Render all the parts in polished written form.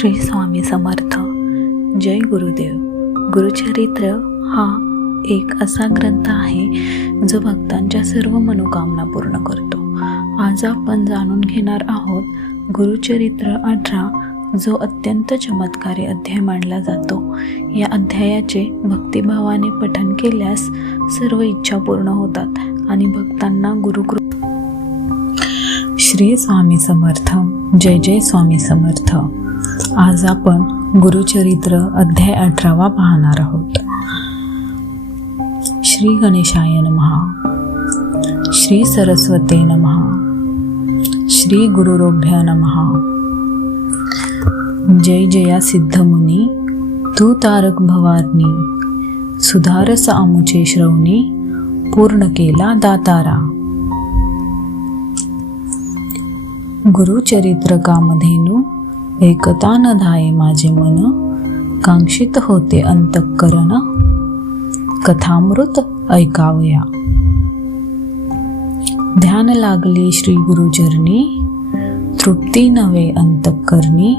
श्री स्वामी समर्थ. जय गुरुदेव. गुरुचरित्र हा एक असा ग्रंथ आहे जो भक्तांच्या सर्व मनोकामना पूर्ण करतो. आज आपण जाणून घेणार आहोत गुरुचरित्र 18, जो अत्यंत चमत्कारी अध्याय मानला जातो. या अध्यायाचे भक्तिभावाने पठन केल्यास सर्व इच्छा पूर्ण होतात आणि भक्तांना गुरुकृपा. श्री स्वामी समर्थ. जय जय स्वामी समर्थ. आज आपण गुरुचरित्र अध्याय 18 पाहणार आहोत. श्री गणेशाय नमः. श्री सरस्वते नमः. श्री गुरुरोभ्य नमः. जय जया सिद्धमुनी, तू तारक भवानी, सुधारस आमुचे श्रवणी, पूर्ण केला दातारा. गुरुचरित्र कामधेनु, ऐकता न धाये माझे मन, कांक्षित होते अंतःकरण, कथामृत ऐकावया. ध्यान लागले श्री गुरुचरणी, तृप्ती नवे अंतःकरणी,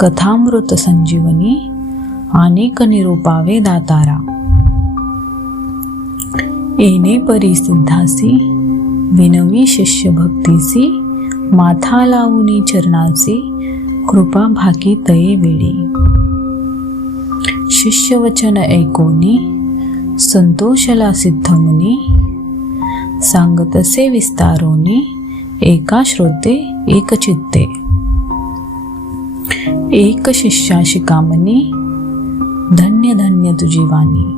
कथामृत संजीवनी, अनेक निरूपावे दातारा. येणे परी सिद्धासी, विनवी शिष्य भक्तीसी, माथा लावुनी चरणासी, कृपा भाकी तये वेळी. शिष्य वचन ऐकोनी, संतोषला सिद्धमुनी, सांगतसे विस्तारोनी, एका श्रोते एक चित्ते. एक शिष्याशी कामनी, धन्य धन्य तुझी वाणी.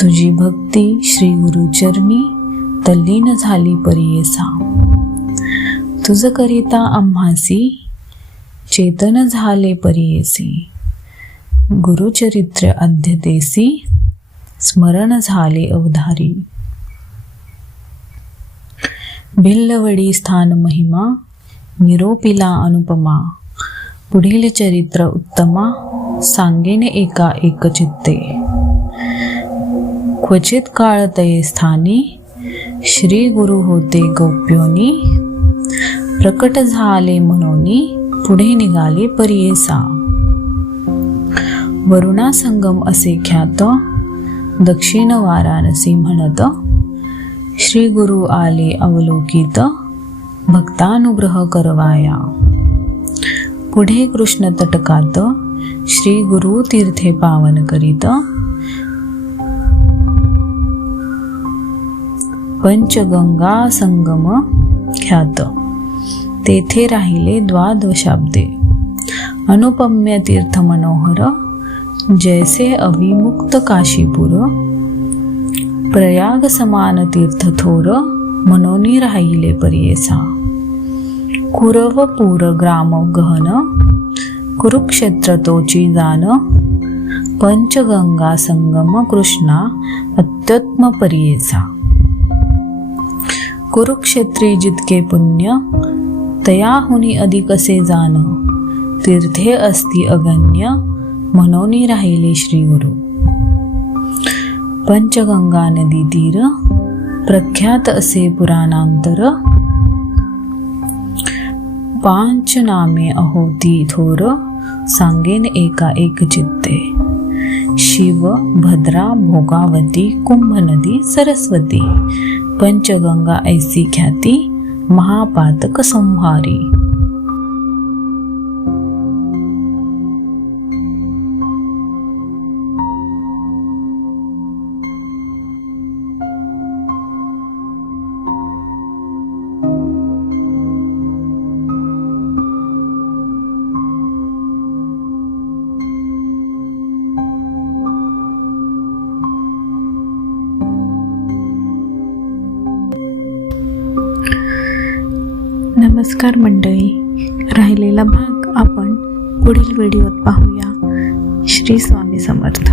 तुझी भक्ती श्री गुरुचरणी, तल्लीन झाली परियेसा. तुझ करिता आम्हासी, चेतन झाले परियेसी. गुरुचरित्र अध्यतेसी, स्मरण झाले अवधारी. भिल्लवडी स्थान महिमा, निरोपिला अनुपमा. पुढील चरित्र उत्तमा, सांगेन एका एक चित्ते. क्वचित काळ तये स्थानी, श्री गुरु होते गौप्योनी. प्रकट झाले मनोनी, पुढे निघाले परियेसा. वरुणा संगम असे ख्यात, दक्षिण वाराणसी म्हणत. श्री गुरु आले अवलोकित, भक्तानुग्रह करवाया. पुढे कृष्ण तटकात, श्री गुरु तीर्थे पावन करीत. पंचगंगा संगम ख्यात, तेथे राहिले द्वादशाब्दे. अनुपम्य तीर्थ मनोहर, जैसे अविमुक्त काशीपुर. प्रयाग समान तीर्थ थोर, मनोनी राहिले परियेसा. कुरवपूर ग्राम गहन, कुरुक्षेत्र तोची जान. पंचगंगा संगम कृष्णा, अत्युत्तम परियेसा. कुरुक्षेत्री जितके पुण्य, तयाहुनी अधिकसे जान. तीर्थे असती अगण्य, मनोनी राहिले श्री गुरु. पंचगंगा नदी तीर, प्रख्यात असे पुराणांतर. पांच नामे अहोती थोर, सांगेन एका एक चित्ते. शिव, भद्रा, भोगावती, कुंभ नदी, सरस्वती. पंचगंगा ऐसी ख्याती, महापातक संहारी. नमस्कार मंडळी. राहिलेला भाग आपण पुढील व्हिडिओत पाहूया. श्री स्वामी समर्थ.